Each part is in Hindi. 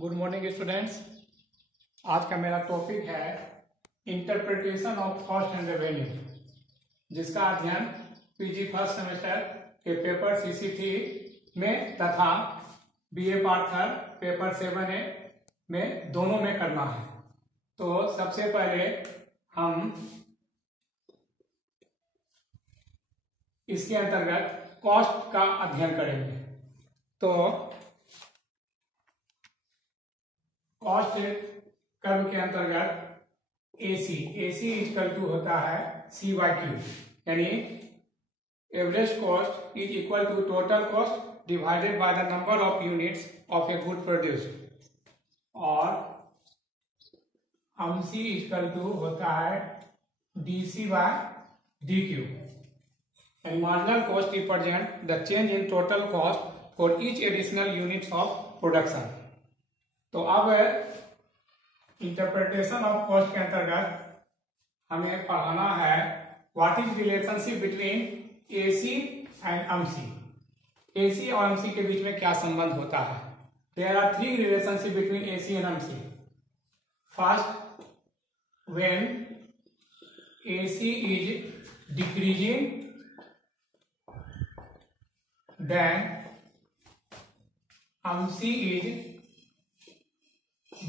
Good morning students. आज का मेरा टॉपिक है interpretation of cost and revenue, जिसका अध्ययन पीजी फर्स्ट सेमेस्टर के पेपर CC3 में तथा BA part third paper 7A में दोनों में करना है। तो सबसे पहले हम इसके अंतर्गत कॉस्ट का अध्ययन करेंगे। तो कॉस्ट कर्व के अंतर्गत AC इक्वल टू होता है C/Q, यानी average cost is equal to total cost divided by the number of units of a good produced, और MC इक्वल टू होता है DC/DQ, and marginal cost represent the change in total cost for each additional units of production। तो अब इंटरप्रिटेशन ऑफ कॉस्ट के अंतर्गत हमें पढ़ाना है what is relationship between AC and MC। AC और MC के बीच में क्या संबंध होता है। There are 3 relationship between AC and MC। First, when AC is decreasing then MC is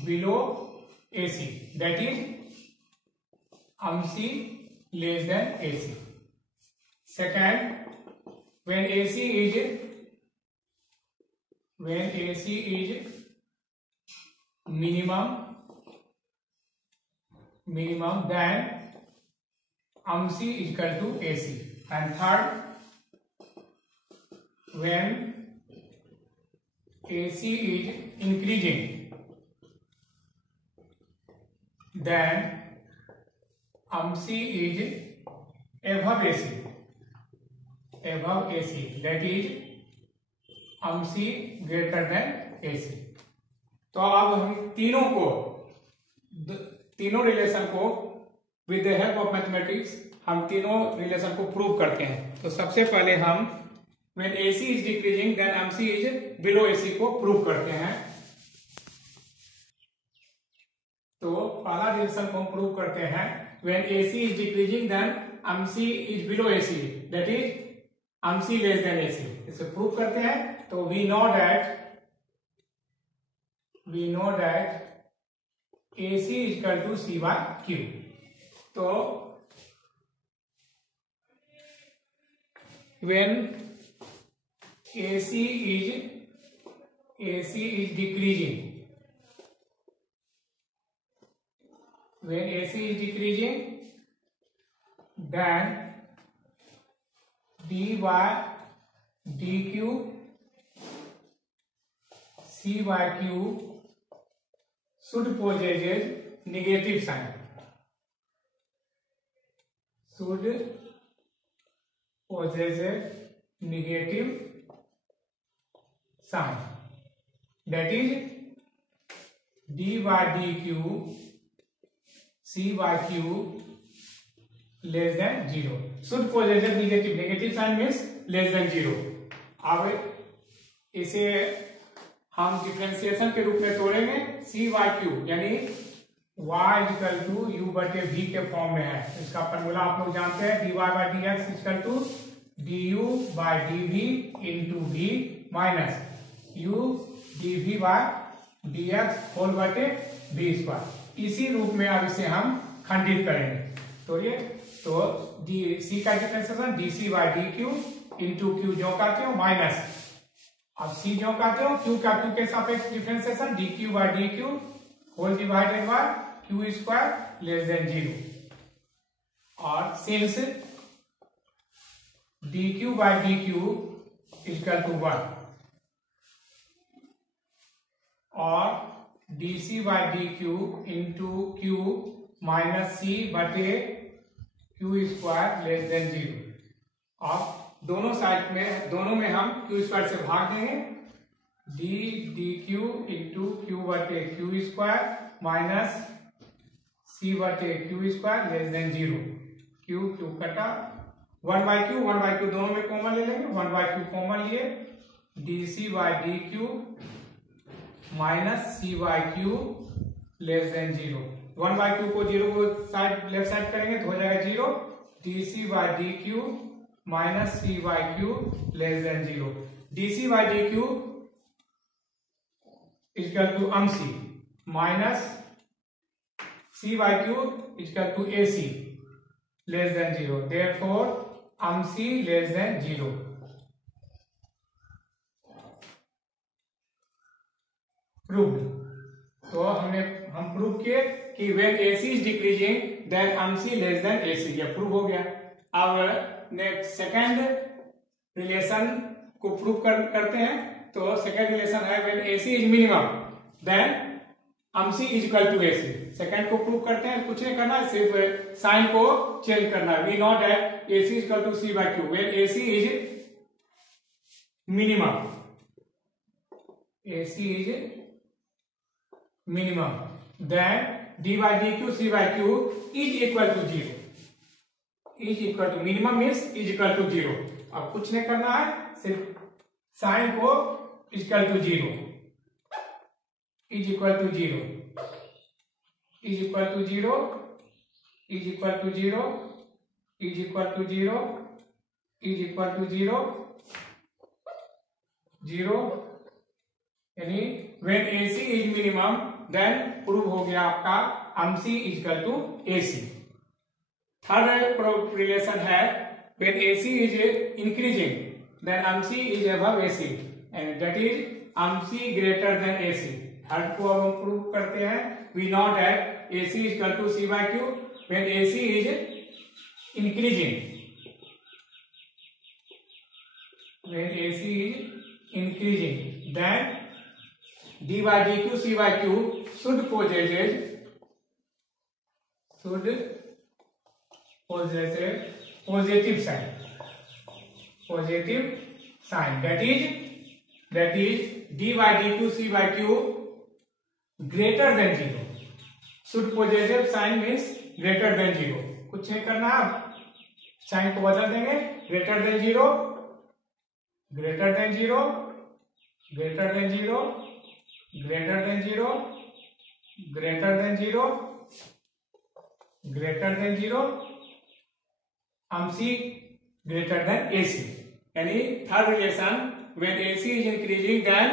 below AC, that is MC less than AC। Second, when AC is minimum then MC is equal to AC। And third, when AC is increasing then MC is above AC, that is MC greater than AC। तो अब हम तीनों रिलेशन को with the help of mathematics हम तीनों रिलेशन को प्रूव करते हैं। तो सबसे पहले हम when AC is decreasing then MC is below AC को प्रूव करते हैं। तो पहला रिलेशन को हम प्रूव करते हैं when AC is decreasing then MC is below AC, that is MC less than AC। इसे प्रूव करते हैं। तो we know that AC is equal to C/Q। तो when AC is decreasing, when AC is decreasing then D/DQ C/Q should possess negative sign, that is D/DQ C/Q less than 0, should possess negative sign means less than 0। अब इसे हम डिफरेंशिएशन के रूप में तोड़ेंगे। C/Q यानी y इक्वल टू U/V के फॉर्म में है। इसका फॉर्मूला आप लोग जानते हैं, dy/dx equal to du/dv into v minus u/dv/dx whole बटे v स्क्वायर। इसी रूप में अब इसे हम खंडित करेंगे। तो C का डिफरेंशिएशन dC/dq इंटू Q जो का त्यों माइनस, अब C जो का त्यों Q का Q के सापेक्ष differentiation dQ/dq whole divided by Q square less than 0। और सिंस dQ/dq इक्वल टू 1 और dC/dq into Q minus C बटे Q स्क्वायर लेस देन 0। अब दोनों में हम Q स्क्वायर से भाग देंगे। dQ इंटू Q बटे Q स्क्वायर माइनस C बटे Q square less than 0। Q कटा 1/Q दोनों में कॉमन ले लेंगे। 1/Q कॉमन लिए dC/dQ minus C by Q less than 0। 1 by Q को 0 को साइड लेफ्ट साइड करेंगे तो हो जाएगा 0। D c by d q minus C by Q less than 0। D c by d q equal to MC minus C by q equal to a c less than 0। Therefore MC less than 0। Prove. तो हम प्रूव किए कि when AC is decreasing then MC less than AC। ये प्रूव हो गया। अब नेक्स्ट सेकेंड रिलेशन को प्रूव करते हैं। तो सेकेंड रिलेशन है when AC is minimum then MC is equal to AC। Second को प्रूव करते हैं, कुछ नहीं करना, सिर्फ साइन को चेंज करना है। We know that AC is equal to C by Q. When AC is minimum, AC is minimum, then d by dq c by q is equal to 0। is equal to minimum means is equal to 0। अब कुछ नहीं करना है, सिर्फ साइन को equal to 0 is equal to 0 is equal to 0 is equal to 0 is equal to 0 is equal to 0 0 यानी when AC is minimum then prove हो गया आपका MC equal to AC। Third relation है when AC is increasing then MC is above AC and that is MC greater than AC। Third को अब हम प्रूव करते हैं। We know that AC equal to C by Q. When AC is increasing, when AC is increasing then d by dq c by q should possess positive sign, positive sign, that is d by dq c by q greater than 0। should possessive sign means greater than 0। कुछ नहीं करना, साइन को बदल देंगे, greater than 0 greater than 0 greater than 0 greater than 0 greater than 0 greater than 0 अमसी greater than AC। यानी third relation when AC is increasing then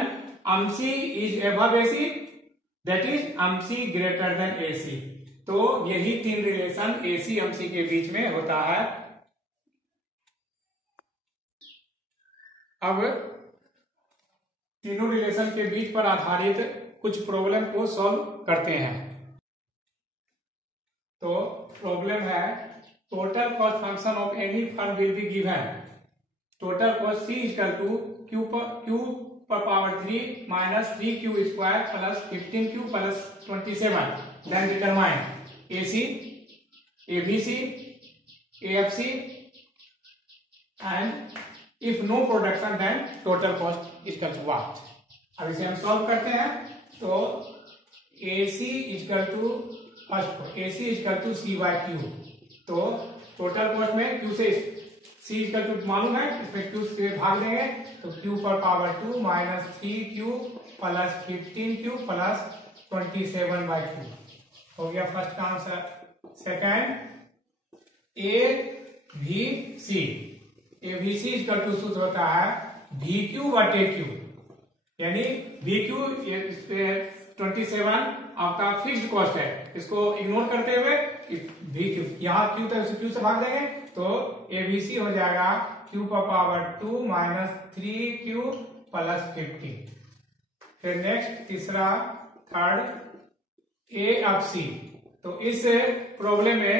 अमसी is above AC, that is अमसी greater than AC। तो यही तीन रिलेशन AC अमसी के बीच में होता है। अब तीनों रिलेशन के बीच पर आधारित कुछ प्रॉब्लम को सॉल्व करते हैं। तो प्रॉब्लम है total cost function of any firm will be given. Total cost C equal to q पर power 3 minus 3q square plus 15q plus 27। Then determine AC, ABC, AFC and if no production then total cost equal to what. अब इसे हम सॉल्व करते हैं। तो AC equal to first AC equal to C by q. तो टोटल कॉस्ट में Q से C इक्वल टू मालूम है, इसमें Q से भाग देंगे तो Q पर power 2 minus 3q plus 15q plus 27 by Q हो गया फर्स्ट का आंसर। सेकेंड ABC, ABC इक्वल टू सूत्र होता है VQ बटे Q, यानी VQ 27 आपका फिक्स्ड कॉस्ट है, इसको इग्नोर करते हुए VQ यहाँ Q तक Q से भाग देंगे तो ABC हो जाएगा Q का पावर 2 माइनस 3Q प्लस 50। फिर नेक्स्ट तीसरा थर्ड AFC। तो इस प्रॉब्लम में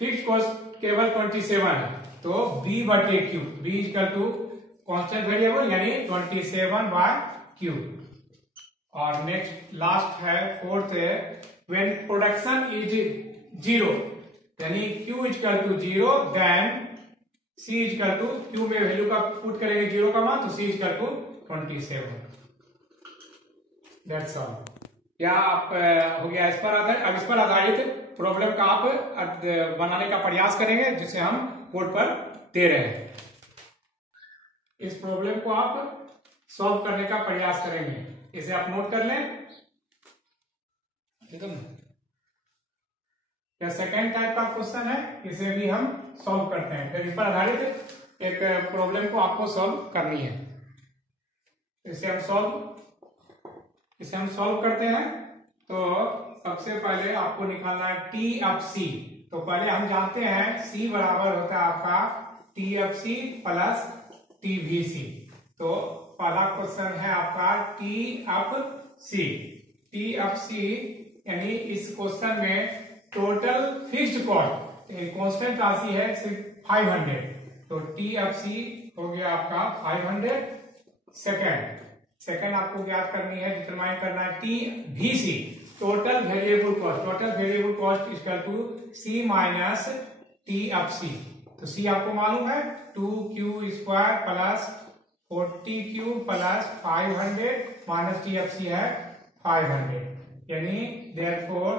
फिक्स्ड कॉस्ट केवल 27 है तो B बटे Q, B equal to constant variable यानी 27 बाय Q। और नेक्स्ट लास्ट है फोर्थ है व्हेन प्रोडक्शन इज 0 यानी Q इक्वल टू 0 देन C इक्वल टू Q में वैल्यू का पुट करेंगे 0 का मान तो C equal to 27। That's all. क्या आप हो गया इस पर आधारित। अब इस पर आधारित प्रॉब्लम का आप बनाने का प्रयास करेंगे जिसे हम बोर्ड पर दे रहे हैं। इस प्रॉब्लम को आप सॉल्व करने का प्रयास करेंगे। इसे आप नोट कर लें। एकदम यह सेकेंड टाइप का क्वेश्चन है, इसे भी हम सॉल्व करते हैं। फिर इस पर आधारित एक प्रॉब्लम को आपको सॉल्व करनी है। इसे हम सॉल्व करते हैं। तो सबसे पहले आपको निकालना है टी एफ सी। तो पहले हम जानते हैं सी बराबर होता है आपका t F c plus t we c. तो पहला क्वेश्चन है आपका t F c. T F c यानी इस क्वेश्चन में टोटल फिक्स्ड कॉस्ट कांस्टेंट राशि है सिर्फ 500। तो टी एफ सी हो गया आपका 500। सेकंड आपको ज्ञात करनी है, डिटरमाइन करना है T V C, total variable cost. Total variable cost equal to C minus T F C. तो सी आपको मालूम है 2q square plus 40q plus 500 minus T F C है 500, यानी therefore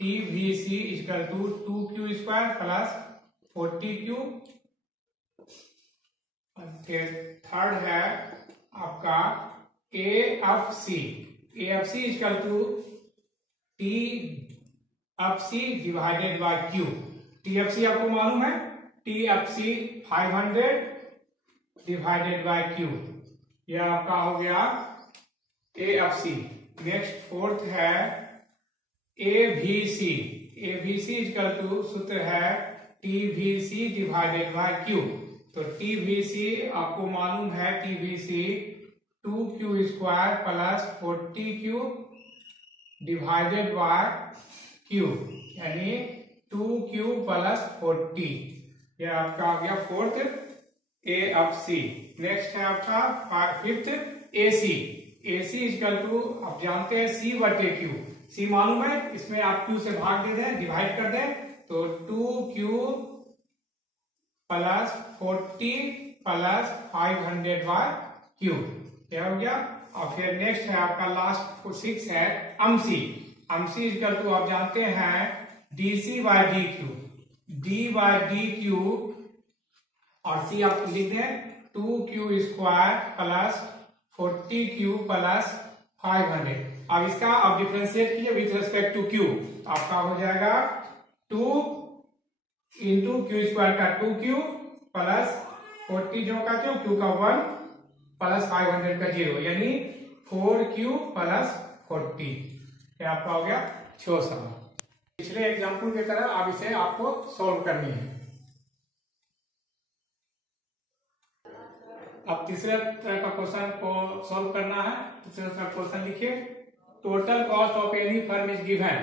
T we C equal to 2q square plus 40q। Third है आपका A F C equal to T F C divided by Q. T F C आपको मालूम है T F C 500 divided by q. यह आपका हो गया a F c. Next fourth है a v C equal to सूत्र है T V c divided by q. तो टी वी सी आपको मालूम है T V c 2q square plus 40q divided by q, यानी 2q प्लस 40। यह आपका आ गया fourth a F c. Next है आपका fifth a c equal to आप जानते हैं सी बटे क्यू। सी मालूम है, इसमें आप q से भाग दे दें, डिवाइड कर दें। तो 2q plus 40 plus 500 bye Q. क्या हो गया। और फिर नेक्स्ट है आपका लास्ट 6 है अमसी इक्वल टू आप जानते हैं DC by D Q. D by D Q और सी आप लिख दें 2q square plus 40q plus 500। अब इसका आप डिफरेंशिएट कीजिए विथ रिस्पेक्ट टू q। आपका हो जाएगा 2 इंटू क्यू स्क्वायर का 2q प्लस 40 जो का q का 1 प्लस 500 का 0, यानी 4q प्लस 40। यह आपका हो गया 6 सवाल। पिछले एग्जाम्पल की तरह अब इसे आपको सॉल्व करनी है। अब तीसरे तरह का क्वेश्चन को सॉल्व करना है। तीसरे तरह क्वेश्चन लिखिए। Total cost of any firm is given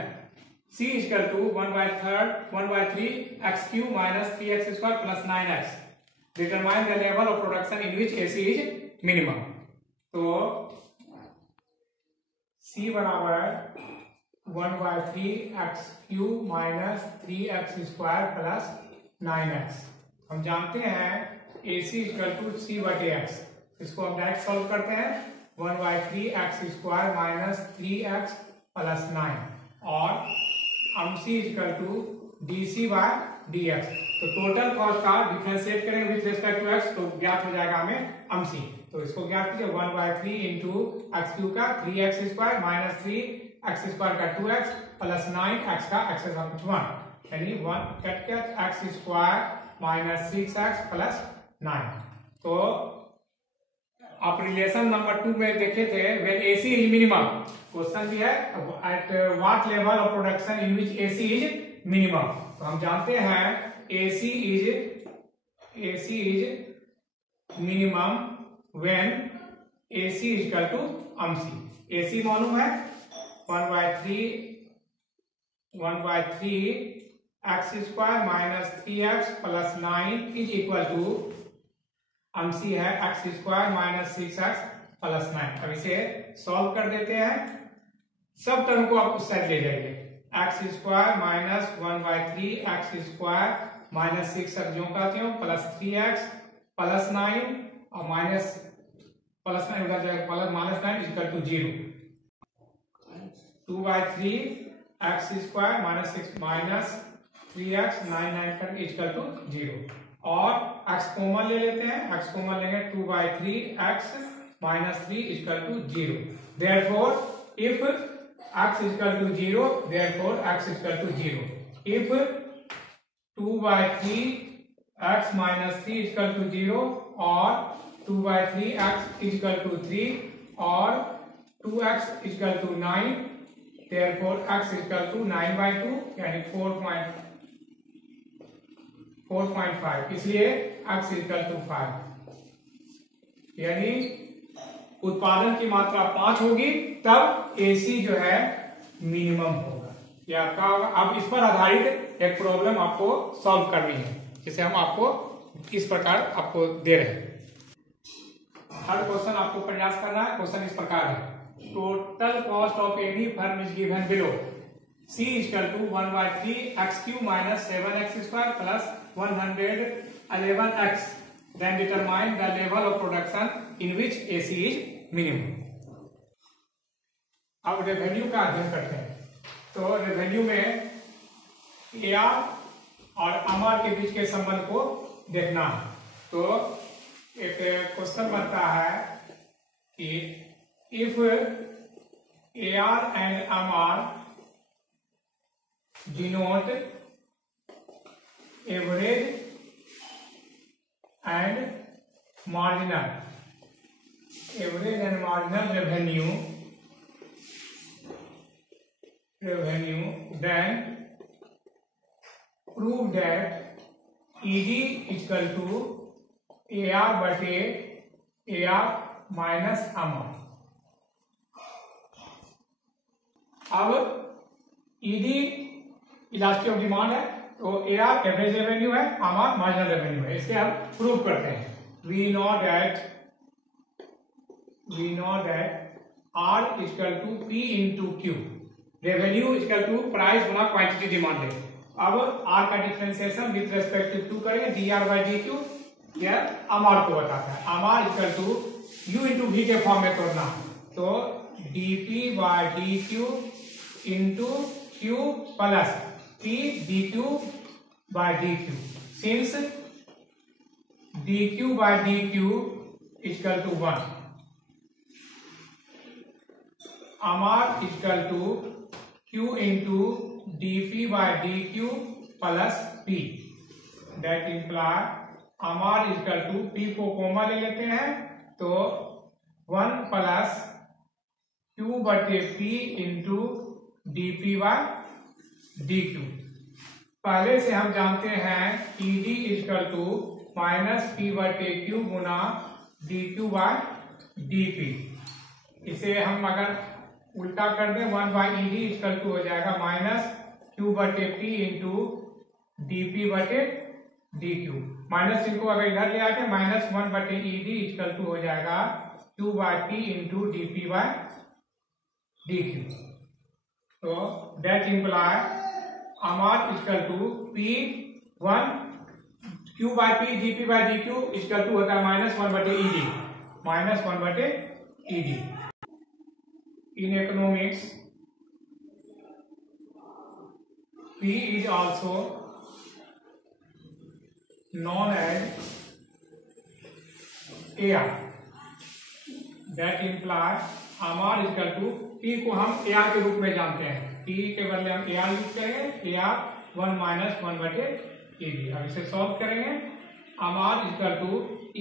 C equal to 1/3 x Q minus 3x square plus 9x। Determine the level of production in which AC is minimum. तो C बराबर 1/3 x Q minus 3x square plus 9x। हम जानते हैं AC इक्वल टू C बटे x। इसको हम डायरेक्ट सॉल्व करते हैं। 1/3 x square minus 3x plus 9 और MC equal to DC by DX। तो टोटल कॉस्ट का डिफरेंशिएट करेंगे विथ रिस्पेक्ट टू x, तो ज्ञात हो जाएगा हमें MC। तो इसको ज्ञात कीजिए 1/3 इंटू एक्स क्यू का 3x square minus 3x square का 2x प्लस 9x का x का कुछ 1, यानी 1 कट के x square minus 6x plus 9। तो आप रिलेशन नंबर 2 में देखे थे when AC is minimum. Question भी है at what level of production in which AC is minimum. तो हम जानते हैं AC is minimum when AC is equal to MC। AC मालूम है 1/3 x square minus 3x plus 9 is equal to MC है x square minus 6x plus 9। अब इसे सॉल्व कर देते हैं। सब टर्म को आप उस साइड ले जाइए। x square minus 1/3 x square minus 6x जो कहते हो प्लस 3x प्लस 9 और माइनस प्लस 9 उधर जाएगा plus minus 9 equal to 0। 2/3 x square minus 6 minus 3x 9 कर इक्वल टू 0 और x कॉमन ले लेते हैं। x कॉमन लेंगे 2/3 x minus 3 is equal to 0. Therefore, if x is equal to 0, therefore x is equal to 0. If 2 by 3 x minus 3 is equal to 0 or 2 by 3 x is equal to 3 or 2x is equal to 9, therefore x is equal to 9 by 2 यानी 4.5, इसलिए x is equal to 5, यानी उत्पादन की मात्रा 5 होगी तब AC जो है मिनिमम होगा। ये आपका होगा। अब इस पर आधारित एक प्रॉब्लम आपको सॉल्व करनी है, जिसे हम आपको इस प्रकार आपको दे रहे हैं। हर क्वेश्चन आपको प्रयास करना है। क्वेश्चन इस प्रकार है, total cost of any firm is given below. C is equal to 1 by 3 x cube minus 7x square plus 111x. Then determine the level of production in which AC is minimum. अब रेवेन्यू का अध्ययन करते हैं। तो रेवेन्यू में AR और MR के बीच के संबंध को देखना है। तो एक क्वेश्चन बनता है कि if AR and MR denote average and marginal revenue, then prove that ED is equal to AR बटे AR माइनस MR। अब ED इलास्टिक ऑफ डिमांड है, तो AR एवरेज रेवेन्यू है, MR मार्जिनल रेवेन्यू है। इससे हम प्रूव करते हैं। We know that R is equal to P into Q, revenue is equal to price गुना क्वांटिटी डिमांड है। अब R का differentiation with respect to Q करेंगे, dr by dq, यह MR को बताता है। MR is equal to U into V के फॉर्म में तोड़ना है, तो dP by dq into Q plus P dq by dq, since dq by dq is equal to 1, MR is equal to Q into dP by dq plus P, that imply MR is equal to P को कोमा ले लेते हैं, तो 1 प्लस Q बटे P into dP by dq। पहले से हम जानते हैं ED is equal to minus P बटे Q Guna dq by dP। इसे हम अगर उल्टा कर दें, 1 by ED is equal to हो जाएगा माइनस Q बटे P इंटू dP बटे dq। माइनस इनको अगर इधर ले आते, माइनस 1 बटे ED is equal to हो जाएगा Q by P into dP by dq। तो that imply MR is equal to P1 Q by P dP by dq is equal to होता है माइनस 1 बटे ED, माइनस 1 बटे ED। In economics, P is also known as AR, that implies MR is equal to P को हम AR के रूप में जानते हैं, P के बदले हम AR यूज करेंगे, AR 1 माइनस 1 बटे ED। अब इसे सॉल्व करेंगे, MR is equal to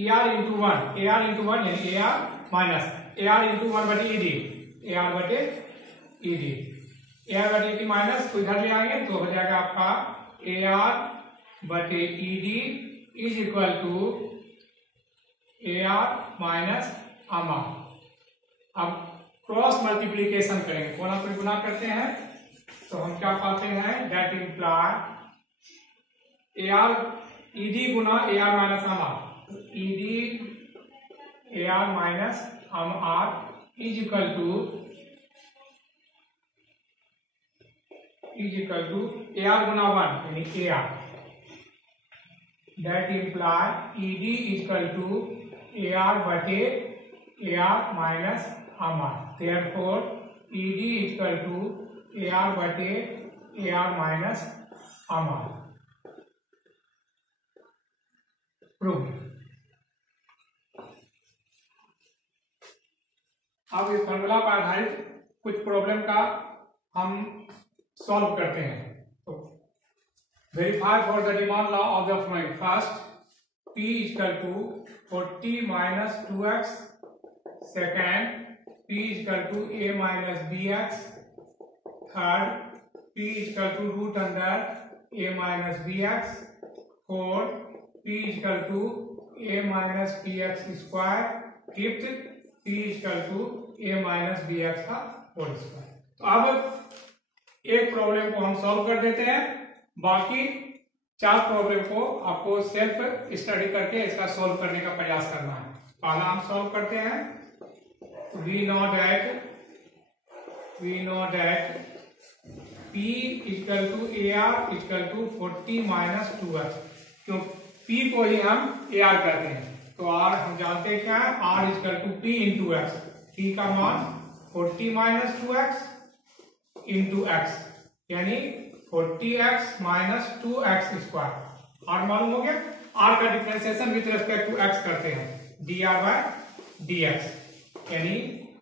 AR into 1, AR into 1 यानी AR माइनस AR into 1 बटे ED, AR बटे ED, AR बटे ED माइनस को इधर ले आएंगे तो हो जाएगा आपका AR बटे ED is equal to AR minus MR। अब क्रॉस मल्टीप्लीकेशन करेंगे, कोना पर गुना करते हैं, तो हम क्या पाते हैं, that imply AR ED Guna AR minus MR, ED AR minus MR is equal to AR गुना 1 यानी AR, that imply ED is equal to AR बटे AR minus MR, therefore ED is equal to AR बटे AR माइनस MR। प्रूव। अब इस फॉर्मूला पर आधारित कुछ प्रॉब्लम का हम सॉल्व करते हैं। तो verify for the demand law of the following. First, p equal to 40 minus 2x। Second, p equal to a minus bx। Third, p equal to root under a minus bx। Fourth, p equal to a minus bx square. Fifth, p equal to a minus bx का होल स्क्वायर। तो अब एक प्रॉब्लम को हम सॉल्व कर देते हैं, बाकी 4 प्रॉब्लम को आपको सेल्फ स्टडी करके इसका सॉल्व करने का प्रयास करना है। पहला हम सॉल्व करते हैं। We know that p equal to AR equal to 40 minus 2x। तो p को ही हम AR कहते हैं, तो R हम जानते हैं क्या है, R equal to p into X. p का मान 40 माइनस 2x इंटू x, यानी 40x minus 2x square. R मालूम हो गया। R का differentiation with respect to x करते हैं, dr बाय dx, यानी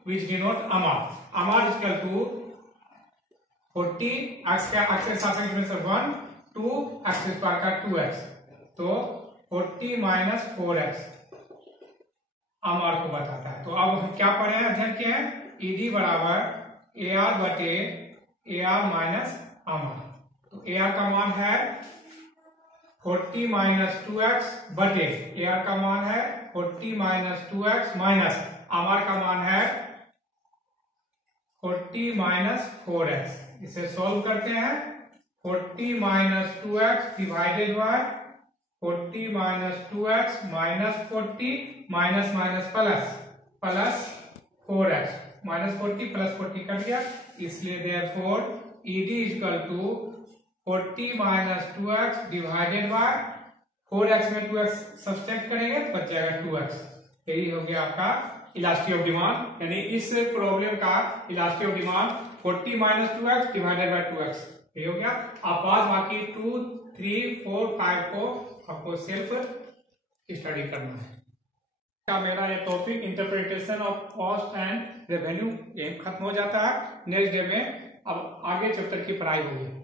which denote MR. MR equal to 40 x के सापेक्ष में 1 2 x स्क्वायर का 2x, तो 40 माइनस 4x अमार को बताता है। तो अब हम क्या पढ़े हैं, अध्ययन किए हैं, ED बराबर AR बटे AR माइनस अमार। तो AR का मान है 40 माइनस 2x बटे AR का मान है 40 माइनस 2x माइनस अमार का मान है 40 माइनस 4x। इसे सॉल्व करते हैं। 40 minus 2x divided by 40 minus 2x minus 40 minus minus plus plus 4x, minus 40 plus 40 cut गया, इसलिए therefore ED equal to 40 minus 2x divided by 4x में 2x सब्सट्रैक्ट करेंगे तो बच जाएगा 2x। यही हो गया आपका इलास्टिसिटी ऑफ डिमांड, यानी इस प्रॉब्लम का elasticity of demand 40 minus 2x divided bye 2x, यही हो गया। अब बाद बाकी 2 3 4 5 को आपको सेल्फ स्टडी करना है। का मेरा ये topic interpretation of cost and revenue ये खत्म हो जाता है। नेक्स्ट डे में अब आगे चैप्टर की पढ़ाई होगी।